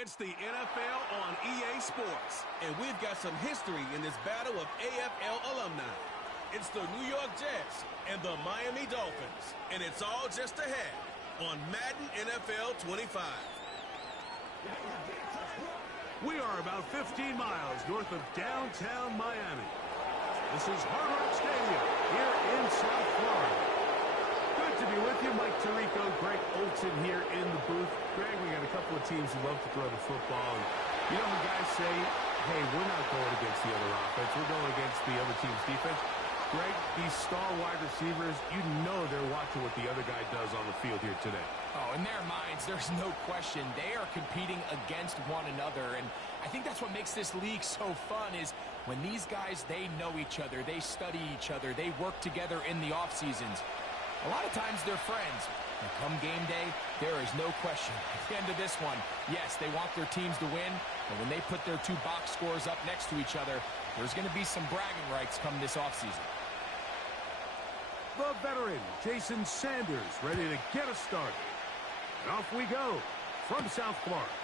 It's the NFL on EA Sports, and we've got some history in this battle of AFL alumni. It's the New York Jets and the Miami Dolphins, and it's all just ahead on Madden NFL 25. We are about 15 miles north of downtown Miami. This is Hard Rock Stadium here in South Florida. Good to be with you. Mike Tirico, Greg Olson here in the booth. Greg, we got a couple of teams who love to throw the football. And you know when guys say, hey, we're not going against the other offense. We're going against the other team's defense. Greg, these star wide receivers, you know they're watching what the other guy does on the field here today. Oh, in their minds, there's no question. They are competing against one another. And I think that's what makes this league so fun is when these guys, they know each other. They study each other. They work together in the off seasons. A lot of times they're friends. And come game day, there is no question. At the end of this one, yes, they want their teams to win. But when they put their two box scores up next to each other, there's going to be some bragging rights come this offseason. The veteran, Jason Sanders, ready to get us started. And off we go from South Florida.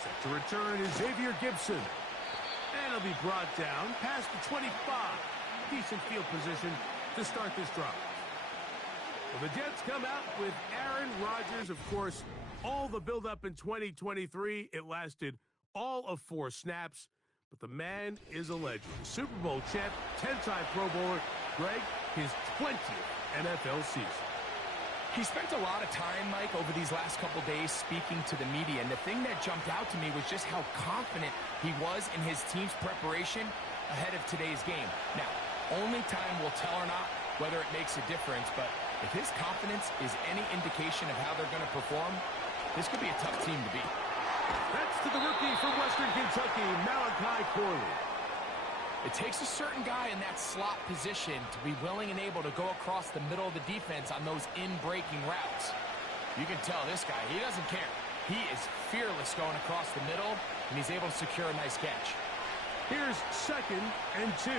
Set to return is Xavier Gibson. And he'll be brought down past the 25. Decent field position to start this drive. Well, the Jets come out with Aaron Rodgers. Of course, all the buildup in 2023, it lasted all of 4 snaps. But the man is a legend. Super Bowl champ, 10-time Pro Bowler. Greg, his 20th NFL season. He spent a lot of time, Mike, over these last couple days speaking to the media. And the thing that jumped out to me was just how confident he was in his team's preparation ahead of today's game. Now, only time will tell or not whether it makes a difference. But if his confidence is any indication of how they're going to perform, this could be a tough team to beat. That's to the rookie from Western Kentucky, Malachi Corley. It takes a certain guy in that slot position to be willing and able to go across the middle of the defense on those in-breaking routes. You can tell this guy, he doesn't care. He is fearless going across the middle, and he's able to secure a nice catch. Here's 2nd and 2.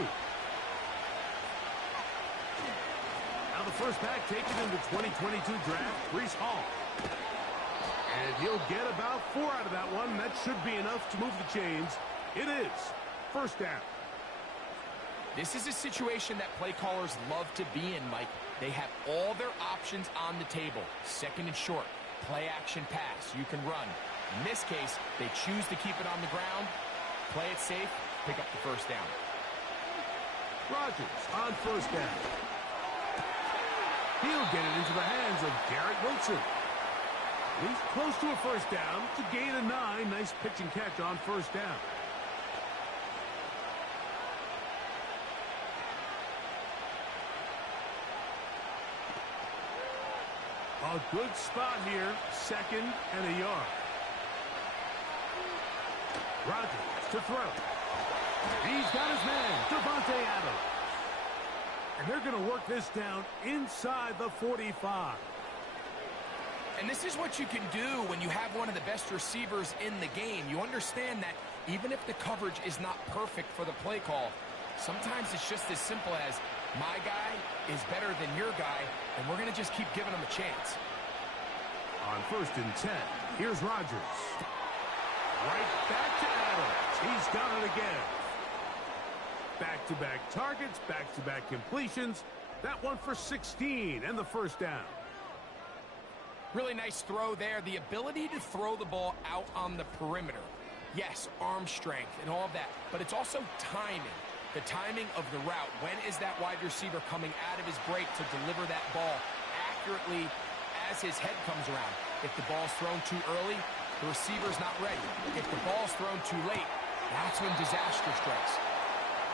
Now the first back taken in the 2022 draft, Breece Hall. And he'll get about 4 out of that one. That should be enough to move the chains. It is first down. This is a situation that play callers love to be in, Mike. They have all their options on the table. 2nd and short, play action pass, you can run. In this case, they choose to keep it on the ground, play it safe, pick up the first down. Rodgers on first down. He'll get it into the hands of Garrett Wilson. He's close to a first down to gain a 9. Nice pitch and catch on first down. A good spot here, 2nd and a yard. Rodgers to throw. He's got his man, Devontae Adams. And they're going to work this down inside the 45. And this is what you can do when you have one of the best receivers in the game. You understand that even if the coverage is not perfect for the play call, sometimes it's just as simple as my guy is better than your guy, and we're going to just keep giving him a chance. On 1st and 10, here's Rodgers. Right back to Adams. He's done it again. Back-to-back targets, back-to-back completions. That one for 16 and the first down. Really nice throw there. The ability to throw the ball out on the perimeter. Yes, arm strength and all of that, but it's also timing. The timing of the route. When is that wide receiver coming out of his break to deliver that ball accurately as his head comes around? If the ball's thrown too early, the receiver's not ready. If the ball's thrown too late, that's when disaster strikes.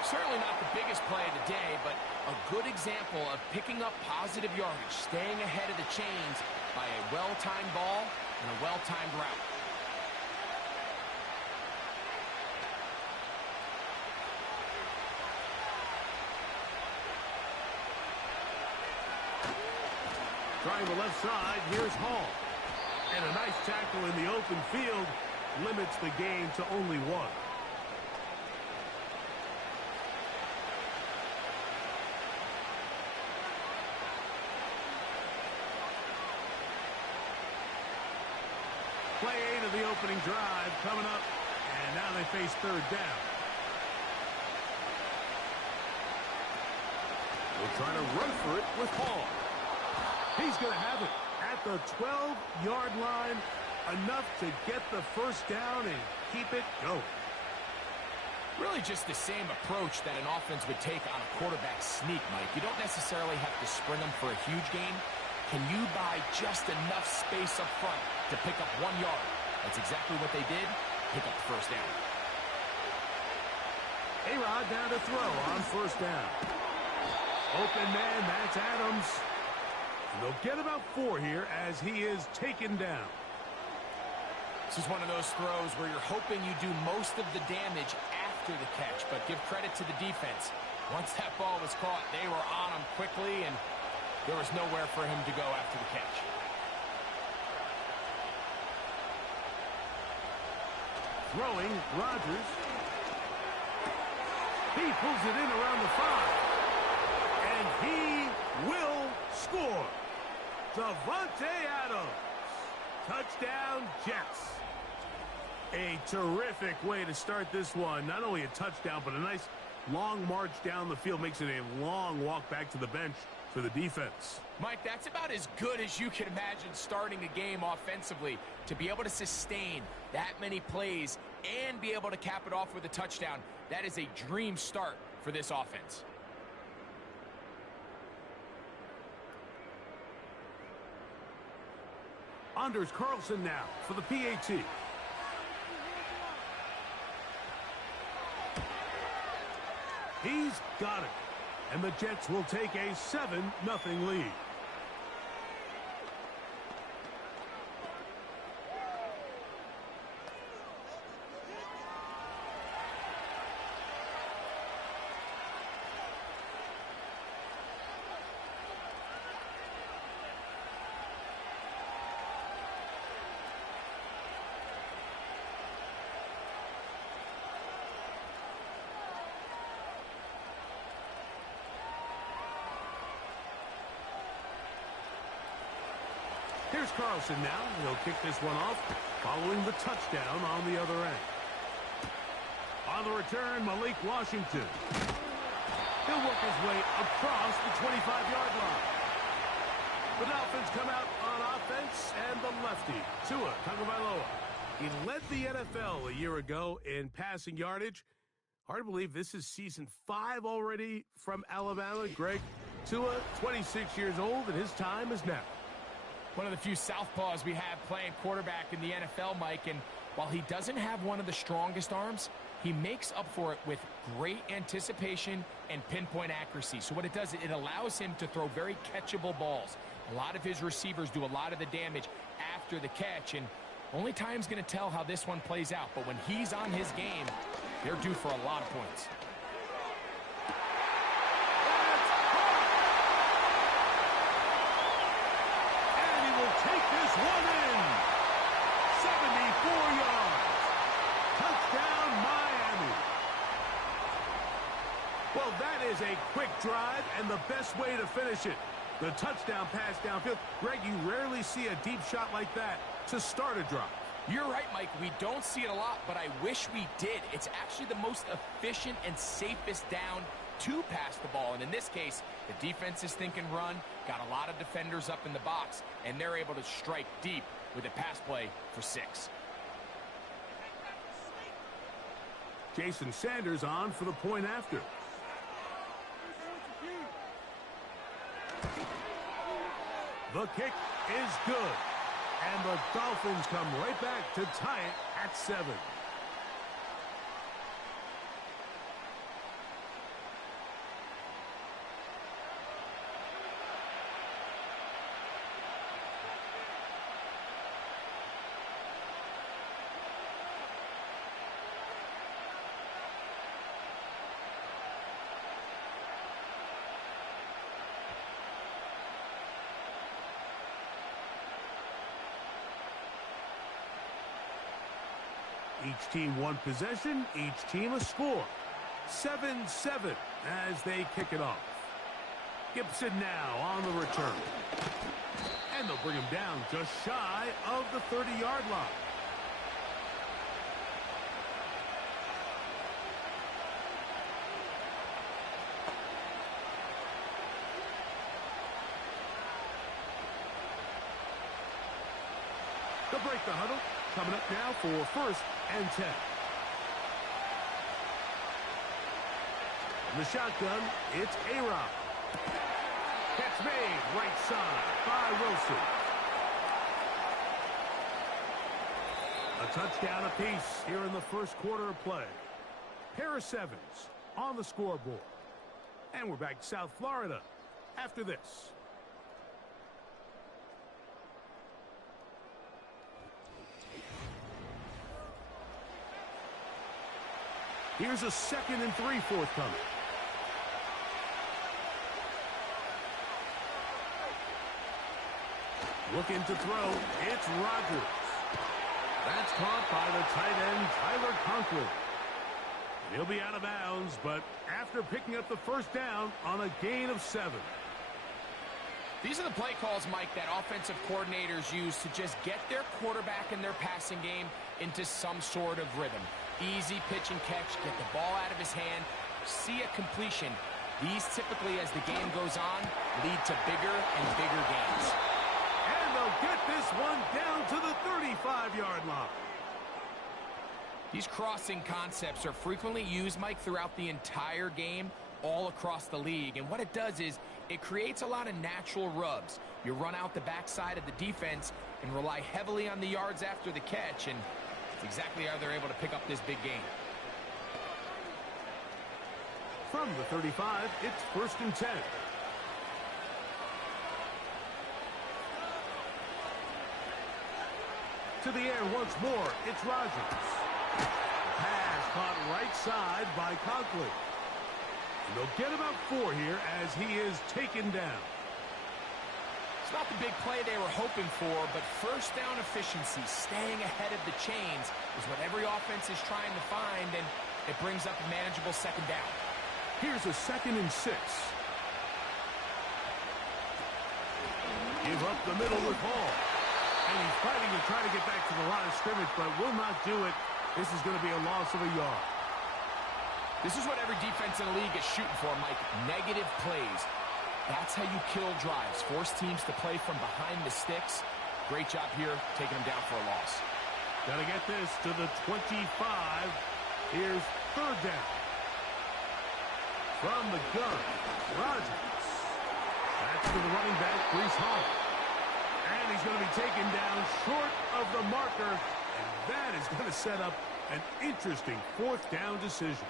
Certainly not the biggest play of the day, but a good example of picking up positive yardage, staying ahead of the chains by a well-timed ball and a well-timed route. Trying the left side, here's Hall. And a nice tackle in the open field limits the game to only 1. Play 8 of the opening drive coming up, and now they face third down. They'll try to run for it with Hall. He's going to have it at the 12-yard line, enough to get the first down and keep it going. Really just the same approach that an offense would take on a quarterback sneak, Mike. You don't necessarily have to sprint them for a huge gain. Can you buy just enough space up front to pick up 1 yard? That's exactly what they did. Pick up the first down. A-Rod down to throw on first down. Open man, that's Adams. And they'll get about 4 here as he is taken down. This is one of those throws where you're hoping you do most of the damage after the catch, but give credit to the defense. Once that ball was caught, they were on him quickly, and there was nowhere for him to go after the catch. Throwing, Rodgers. He pulls it in around the 5. And he will score. Davante Adams. Touchdown, Jets. A terrific way to start this one. Not only a touchdown, but a nice long march down the field. Makes it a long walk back to the bench for the defense. Mike, that's about as good as you can imagine starting a game offensively. To be able to sustain that many plays and be able to cap it off with a touchdown, that is a dream start for this offense. Anders Carlson now for the PAT. He's got it. And the Jets will take a 7-0 lead. Here's Carlson now. He'll kick this one off following the touchdown on the other end. On the return, Malik Washington. He'll work his way across the 25-yard line. The Dolphins come out on offense, and the lefty, Tua Tagovailoa. He led the NFL a year ago in passing yardage. Hard to believe this is season 5 already from Alabama. Greg, Tua, 26 years old, and his time is now. One of the few southpaws we have playing quarterback in the NFL, Mike, and while he doesn't have one of the strongest arms, he makes up for it with great anticipation and pinpoint accuracy. So what it does, it allows him to throw very catchable balls. A lot of his receivers do a lot of the damage after the catch, and only time's going to tell how this one plays out. But when he's on his game, they're due for a lot of points. Take this one in. 74 yards. Touchdown, Miami. Well, that is a quick drive and the best way to finish it. The touchdown pass downfield. Greg, you rarely see a deep shot like that to start a drive. You're right, Mike. We don't see it a lot, but I wish we did. It's actually the most efficient and safest down to pass the ball. And in this case, the defense is thinking run, got a lot of defenders up in the box, and they're able to strike deep with a pass play for 6. Jason Sanders on for the point after. The kick is good. And the Dolphins come right back to tie it at 7. Each team one possession, each team a score. 7-7 as they kick it off. Gibson now on the return. And they'll bring him down just shy of the 30-yard line. They'll break the huddle. Coming up now for 1st and 10. In the shotgun, it's A-Rob. Catch made, right side by Wilson. A touchdown apiece here in the first quarter of play. Pair of sevens on the scoreboard. And we're back to South Florida after this. Here's a 2nd and 3 forthcoming. Looking to throw, it's Rodgers. That's caught by the tight end, Tyler Conklin. He'll be out of bounds, but after picking up the first down on a gain of 7. These are the play calls, Mike, that offensive coordinators use to just get their quarterback and their passing game into some sort of rhythm. Easy pitch and catch, get the ball out of his hand, see a completion. These typically, as the game goes on, lead to bigger and bigger gains. And they'll get this one down to the 35-yard line. These crossing concepts are frequently used, Mike, throughout the entire game, all across the league. And what it does is it creates a lot of natural rubs. You run out the backside of the defense and rely heavily on the yards after the catch, and it's exactly how they're able to pick up this big gain. From the 35, it's 1st and 10. To the air once more, it's Rodgers. Pass caught right side by Conklin. And they'll get about 4 here as he is taken down. It's not the big play they were hoping for, but first down efficiency, staying ahead of the chains, is what every offense is trying to find, and it brings up a manageable 2nd down. Here's a 2nd and 6. Give up the middle with Hall. And he's fighting to try to get back to the line of scrimmage, but will not do it. This is going to be a loss of a yard. This is what every defense in the league is shooting for, Mike. Negative plays. That's how you kill drives. Force teams to play from behind the sticks. Great job here, taking them down for a loss. Got to get this to the 25. Here's 3rd down. From the gun, Rodgers. That's to the running back, Breece Hall. And he's going to be taken down short of the marker. And that is going to set up an interesting 4th down decision.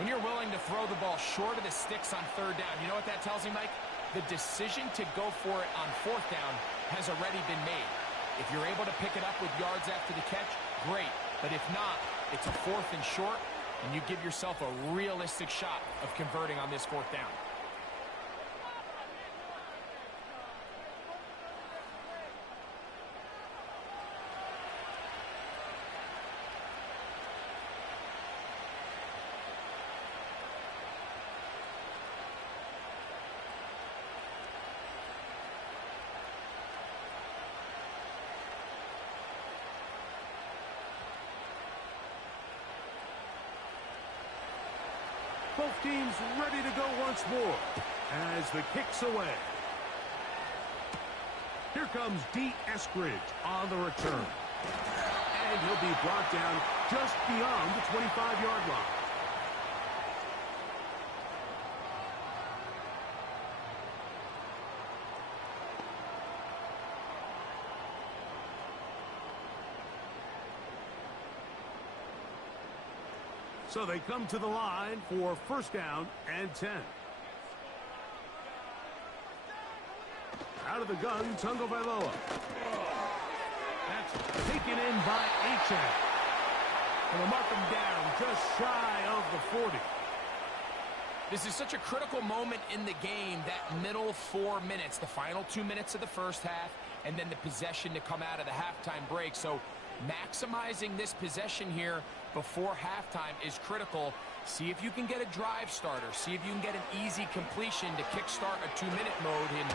When you're willing to throw the ball short of the sticks on 3rd down, you know what that tells me, Mike? The decision to go for it on 4th down has already been made. If you're able to pick it up with yards after the catch, great. But if not, it's a 4th and short, and you give yourself a realistic shot of converting on this 4th down. Both teams ready to go once more as the kick's away. Here comes D. Eskridge on the return. And he'll be brought down just beyond the 25-yard line. So they come to the line for 1st down and 10. Out of the gun, Tagovailoa. That's taken in by Achane. And they'll mark him down just shy of the 40. This is such a critical moment in the game, that middle 4 minutes, the final 2 minutes of the first half, and then the possession to come out of the halftime break. So maximizing this possession here before halftime is critical. See if you can get a drive starter. See if you can get an easy completion to kickstart a 2-minute mode. And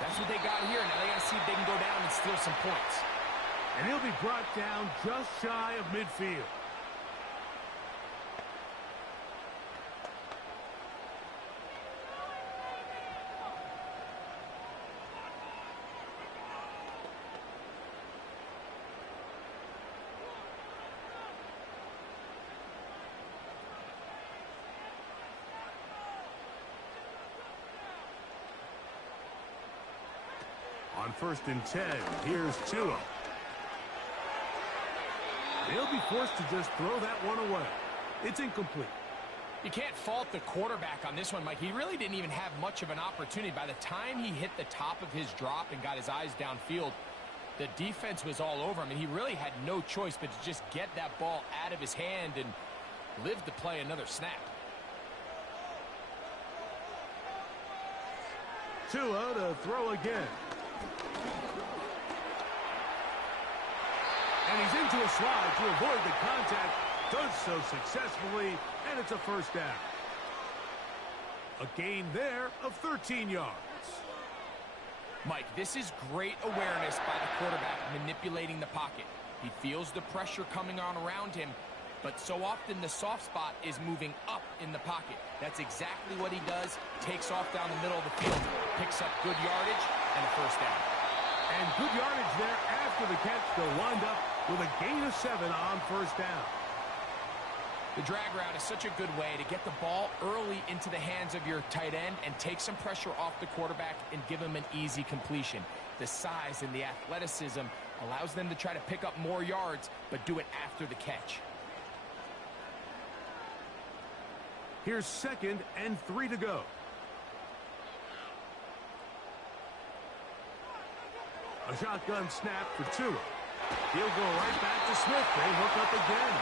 that's what they got here. Now they got to see if they can go down and steal some points. And he'll be brought down just shy of midfield. On 1st and 10, here's Tua. They'll be forced to just throw that one away. It's incomplete. You can't fault the quarterback on this one, Mike. He really didn't even have much of an opportunity. By the time he hit the top of his drop and got his eyes downfield, the defense was all over him, and he really had no choice but to just get that ball out of his hand and live to play another snap. Tua to throw again. And he's into a slide to avoid the contact. Does so successfully, and it's a first down. A gain there of 13 yards. Mike, this is great awareness by the quarterback manipulating the pocket. He feels the pressure coming on around him, but so often the soft spot is moving up in the pocket. That's exactly what he does. Takes off down the middle of the field, picks up good yardage, and a first down. And good yardage there after the catch. They'll wind up with a gain of 7 on first down. The drag route is such a good way to get the ball early into the hands of your tight end and take some pressure off the quarterback and give him an easy completion. The size and the athleticism allows them to try to pick up more yards, but do it after the catch. Here's 2nd and 3 to go. A shotgun snap for Tua. He'll go right back to Smith. They hook up again.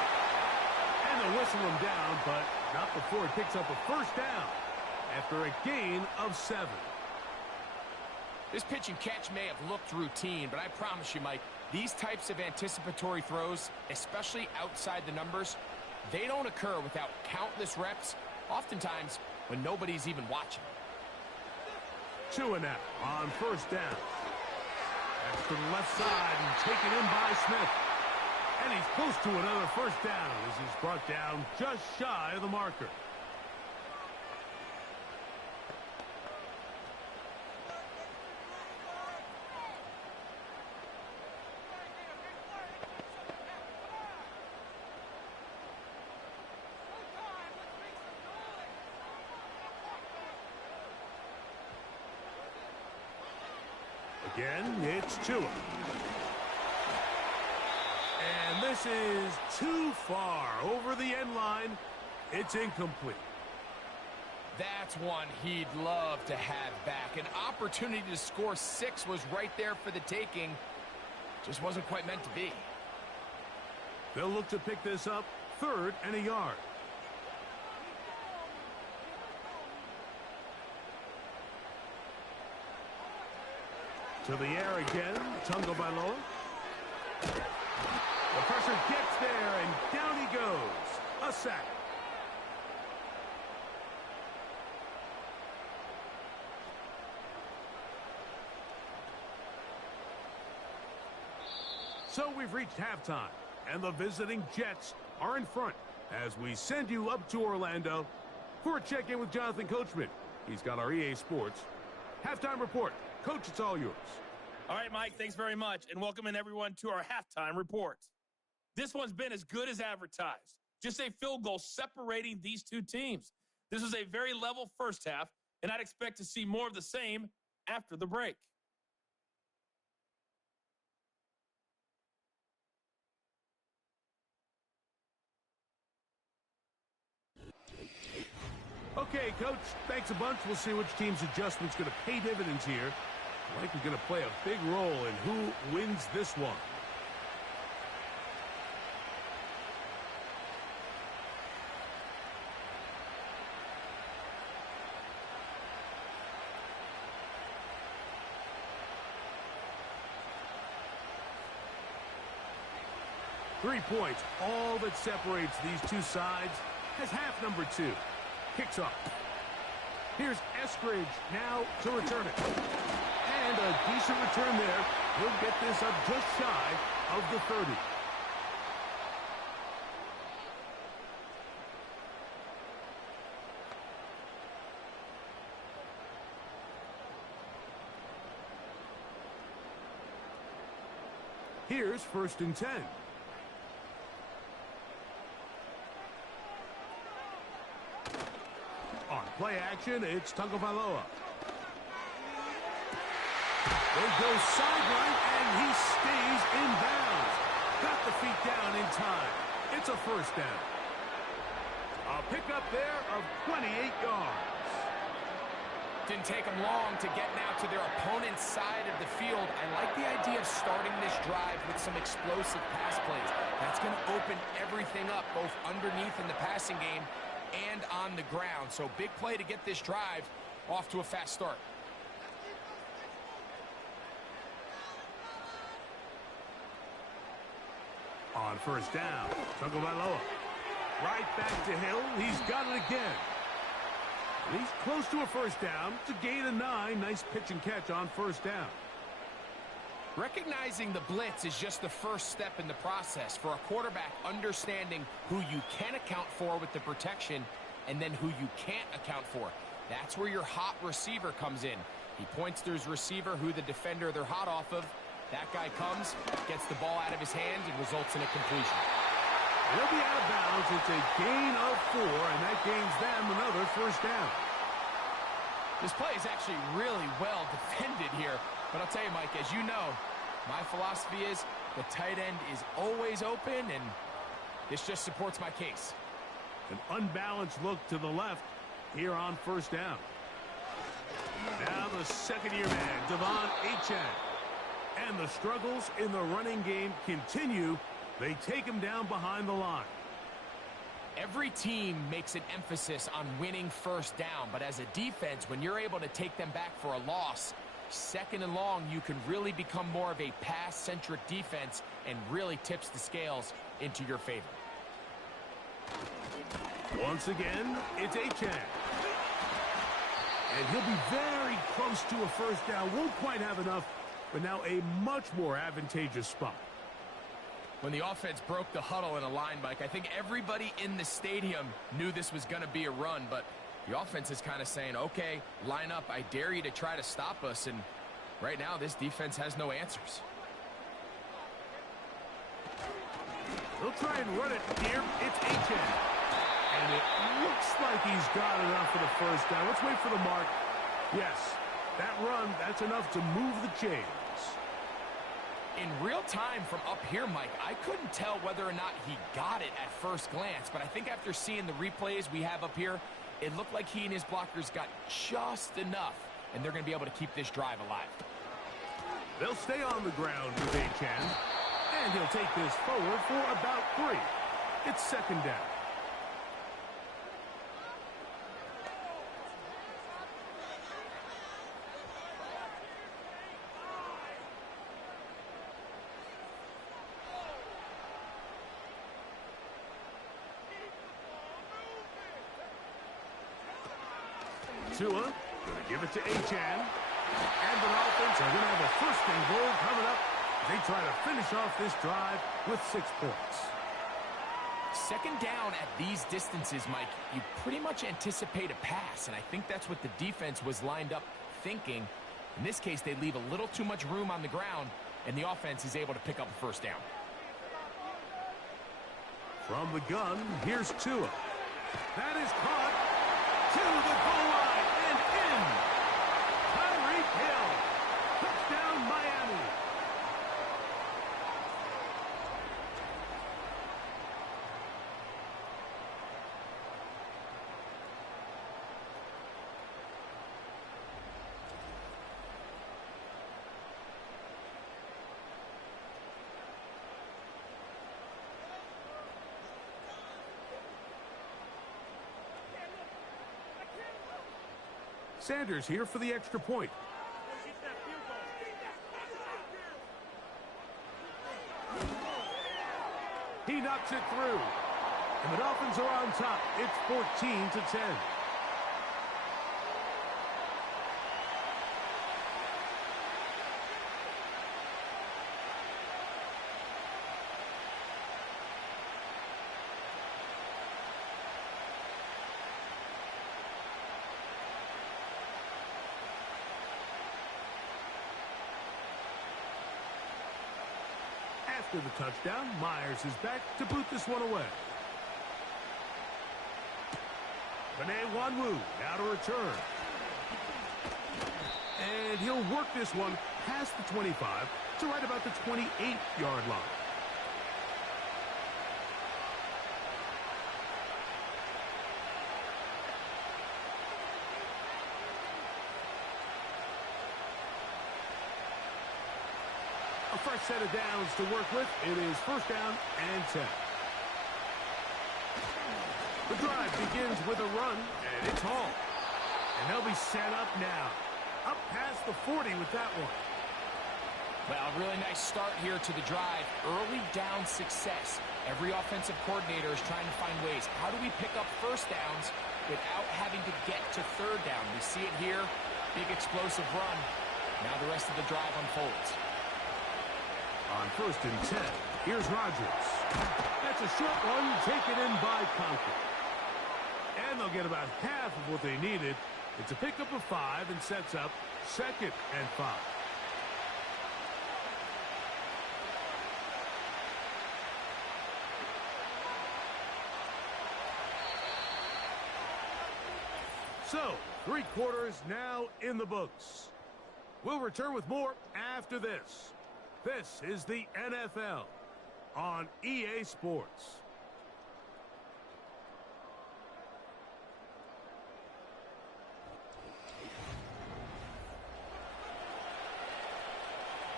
And they'll whistle him down, but not before he picks up a first down after a gain of 7. This pitch and catch may have looked routine, but I promise you, Mike, these types of anticipatory throws, especially outside the numbers, they don't occur without countless reps, oftentimes when nobody's even watching. Tua now on first down. That's to the left side and taken in by Smith. And he's close to another first down as he's brought down just shy of the marker. Again, it's Tua. And this is too far over the end line. It's incomplete. That's one he'd love to have back. An opportunity to score 6 was right there for the taking. Just wasn't quite meant to be. They'll look to pick this up 3rd and a yard. To the air again, Tagovailoa. The pressure gets there, and down he goes. A sack. So we've reached halftime, and the visiting Jets are in front as we send you up to Orlando for a check-in with Jonathan Coachman. He's got our EA Sports halftime report. Coach, it's all yours. All right, Mike, thanks very much, and welcome in everyone to our halftime report. This one's been as good as advertised. Just a field goal separating these two teams. This was a very level first half, and I'd expect to see more of the same after the break. Okay, Coach, thanks a bunch. We'll see which team's adjustment's going to pay dividends here. Likely going to play a big role in who wins this one. Three points, all that separates these two sides, has half number 2. Kicks off. Here's Eskridge now to return it. And a decent return there. He'll get this up just shy of the 30. Here's 1st and 10. On play action, it's Tagovailoa. They goes sideline, and he stays in bounds. Got the feet down in time. It's a first down. A pickup there of 28 yards. Didn't take them long to get now to their opponent's side of the field. I like the idea of starting this drive with some explosive pass plays. That's going to open everything up, both underneath in the passing game and on the ground. So big play to get this drive off to a fast start. On first down, Tagovailoa. Right back to Hill. He's got it again. He's close to a first down. It's a gain of 9. Nice pitch and catch on first down. Recognizing the blitz is just the first step in the process for a quarterback, understanding who you can account for with the protection and then who you can't account for. That's where your hot receiver comes in. He points to his receiver, who the defender they're hot off of. That guy comes, gets the ball out of his hand, and results in a completion. He'll be out of bounds. It's a gain of 4, and that gains them another first down. This play is actually really well defended here. But I'll tell you, Mike, as you know, my philosophy is the tight end is always open, and this just supports my case. An unbalanced look to the left here on first down. Now the second-year man, Devon Achane. And the struggles in the running game continue. They take him down behind the line. Every team makes an emphasis on winning first down, but as a defense, when you're able to take them back for a loss, second and long, you can really become more of a pass-centric defense and really tips the scales into your favor. Once again, it's Achane. And he'll be very close to a first down. Won't quite have enough, but now a much more advantageous spot. When the offense broke the huddle in a line, Mike, I think everybody in the stadium knew this was going to be a run, but the offense is kind of saying, okay, line up, I dare you to try to stop us, and right now this defense has no answers. They'll try and run it here. It's Achane. And it looks like he's got enough for the first down. Let's wait for the mark. Yes, that run, that's enough to move the chains. In real time from up here, Mike, I couldn't tell whether or not he got it at first glance, but I think after seeing the replays we have up here, it looked like he and his blockers got just enough, and they're going to be able to keep this drive alive. They'll stay on the ground with Achane, and he'll take this forward for about 3. It's second down. Tua, going to give it to Achane. And the Dolphins are going to have a first and goal coming up. They try to finish off this drive with 6 points. Second down at these distances, Mike, you pretty much anticipate a pass, and I think that's what the defense was lined up thinking. In this case, they leave a little too much room on the ground, and the offense is able to pick up a first down. From the gun, here's Tua. That is caught to the goal line and in. Tyreek Hill. Touchdown, Miami. Sanders here for the extra point. He knocks it through. And the Dolphins are on top. It's 14-10. After the touchdown, Myers is back to boot this one away. Benet Wanwu now to return. And he'll work this one past the 25 to right about the 28-yard line. A fresh set of downs to work with. It is first down and 10. The drive begins with a run, and it's Hall. And they'll be set up now. Up past the 40 with that one. Well, really nice start here to the drive. Early down success. Every offensive coordinator is trying to find ways. How do we pick up first downs without having to get to third down? We see it here. Big explosive run. Now the rest of the drive unfolds. On first and 10, here's Rodgers. That's a short one taken in by Conklin. And they'll get about half of what they needed. It's a pickup of 5 and sets up second and 5. So, 3 quarters now in the books. We'll return with more after this. This is the NFL on EA Sports.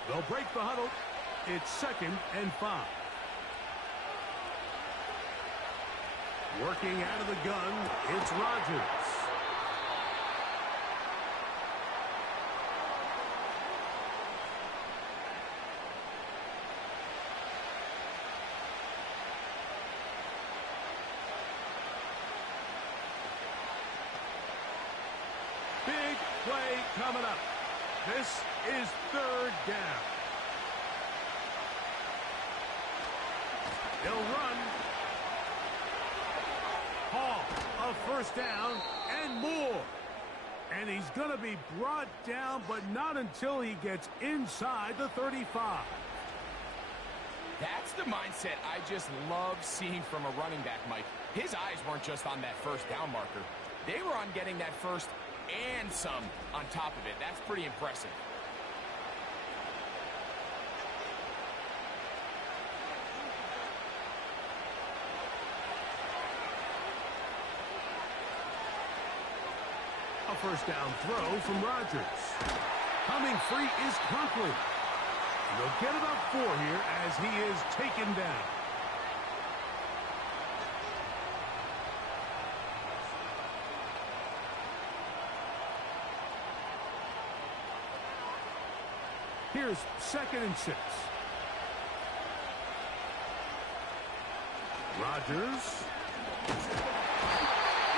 They'll break the huddle. It's second and 5. Working out of the gun, it's Rodgers. Big play coming up. This is third down. He'll run. Hall, a first down and more. And he's going to be brought down, but not until he gets inside the 35. That's the mindset I just love seeing from a running back, Mike. His eyes weren't just on that first down marker. They were on getting that first and some on top of it. That's pretty impressive. A first down throw from Rodgers. Coming free is Conklin. They'll get about 4 here as he is taken down. Here's second and 6. Rodgers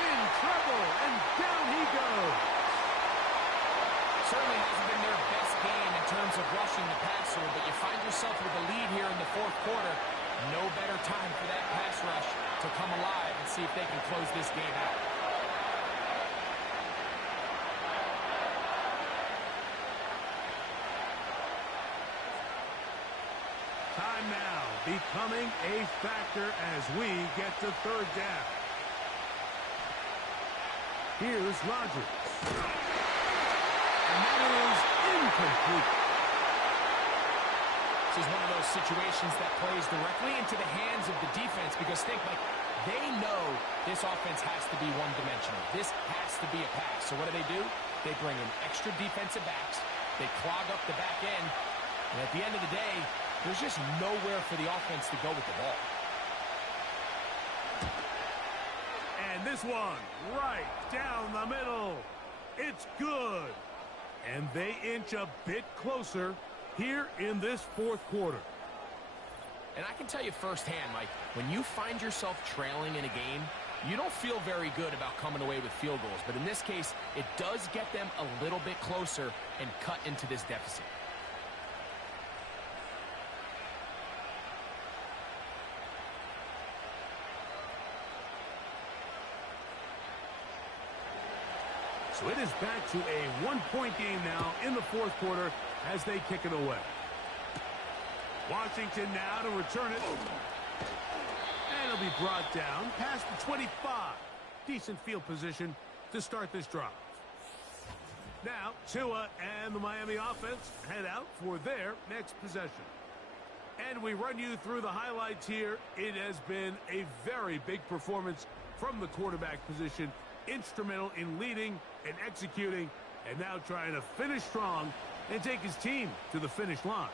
in trouble, and down he goes. Certainly hasn't been their best game in terms of rushing the passer, but you find yourself with a lead here in the fourth quarter. No better time for that pass rush to come alive and see if they can close this game out. Time now becoming a factor as we get to third down. Here's Rodgers. And that is incomplete. This is one of those situations that plays directly into the hands of the defense because think, like, they know this offense has to be one-dimensional. This has to be a pass. So what do? They bring in extra defensive backs. They clog up the back end. And at the end of the day, there's just nowhere for the offense to go with the ball. And this one right down the middle. It's good. And they inch a bit closer here in this fourth quarter. And I can tell you firsthand, Mike, when you find yourself trailing in a game, you don't feel very good about coming away with field goals. But in this case, it does get them a little bit closer and cut into this deficit. So it is back to a one-point game now in the fourth quarter as they kick it away. Washington now to return it. And it'll be brought down past the 25. Decent field position to start this drive. Now, Tua and the Miami offense head out for their next possession. And we run you through the highlights here. It has been a very big performance from the quarterback position. Instrumental in leading and executing, and now trying to finish strong and take his team to the finish line.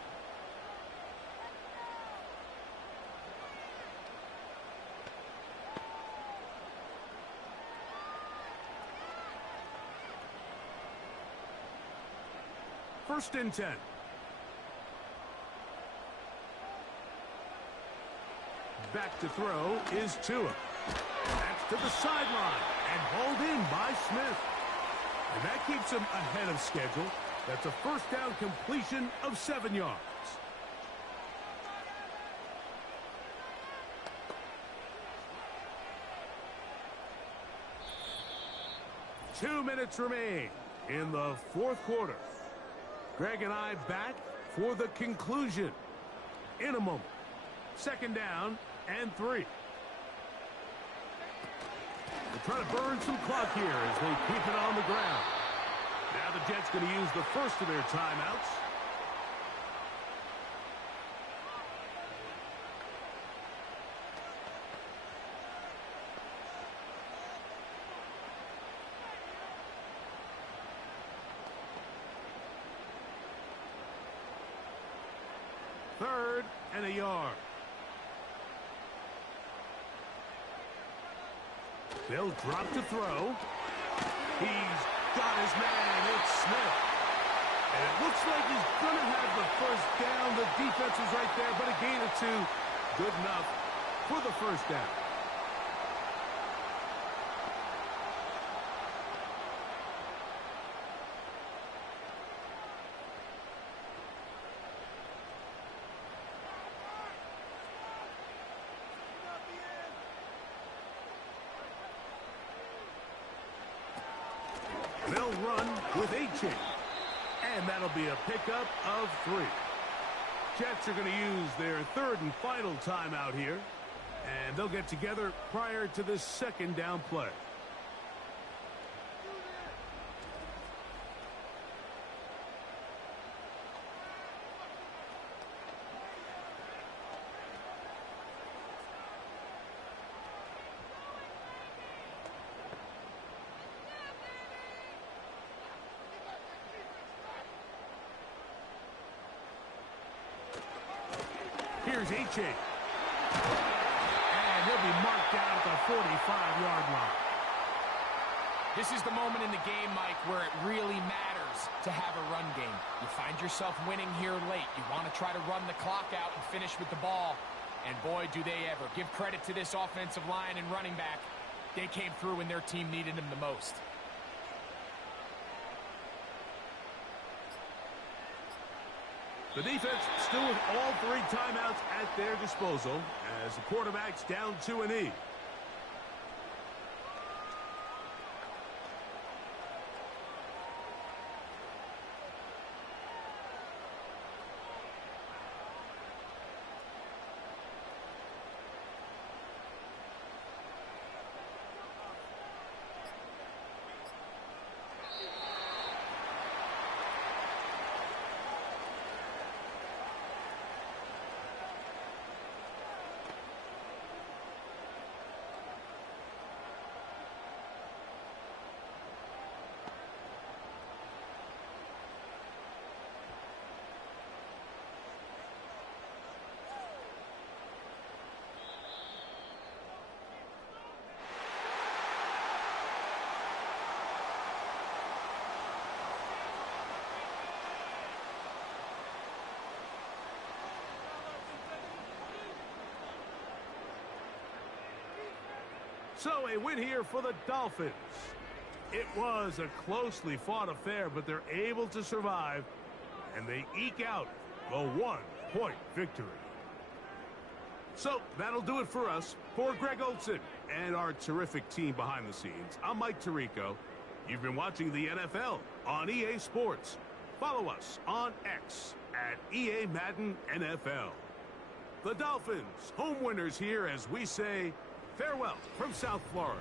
First and 10. Back to throw is Tua. That's to the sideline and hauled in by Smith. And that keeps him ahead of schedule. That's a first down completion of 7 yards. Two minutes remain in the fourth quarter. Greg and I back for the conclusion in a moment. Second down and 3. They're trying to burn some clock here as they keep it on the ground. Now the Jets going to use the first of their timeouts. Third and a yard. They'll drop to throw. He's got his man. It's Smith. And it looks like he's going to have the first down. The defense was right there, but a gain of 2. Good enough for the first down. They'll run with 8 chains. And that'll be a pickup of 3. Jets are going to use their third and final timeout here. And they'll get together prior to this second down play. Here's H.A. And he'll be marked down at the 45-yard line. This is the moment in the game, Mike, where it really matters to have a run game. You find yourself winning here late. You want to try to run the clock out and finish with the ball. And boy, do they ever. Give credit to this offensive line and running back. They came through when their team needed them the most. The defense still with all 3 timeouts at their disposal as the quarterback's down to an E. So a win here for the Dolphins. It was a closely fought affair, but they're able to survive, and they eke out the 1-point victory. So that'll do it for us. For Greg Olson and our terrific team behind the scenes, I'm Mike Tirico. You've been watching the NFL on EA Sports. Follow us on X at EA Madden NFL. The Dolphins, home winners here as we say farewell from South Florida.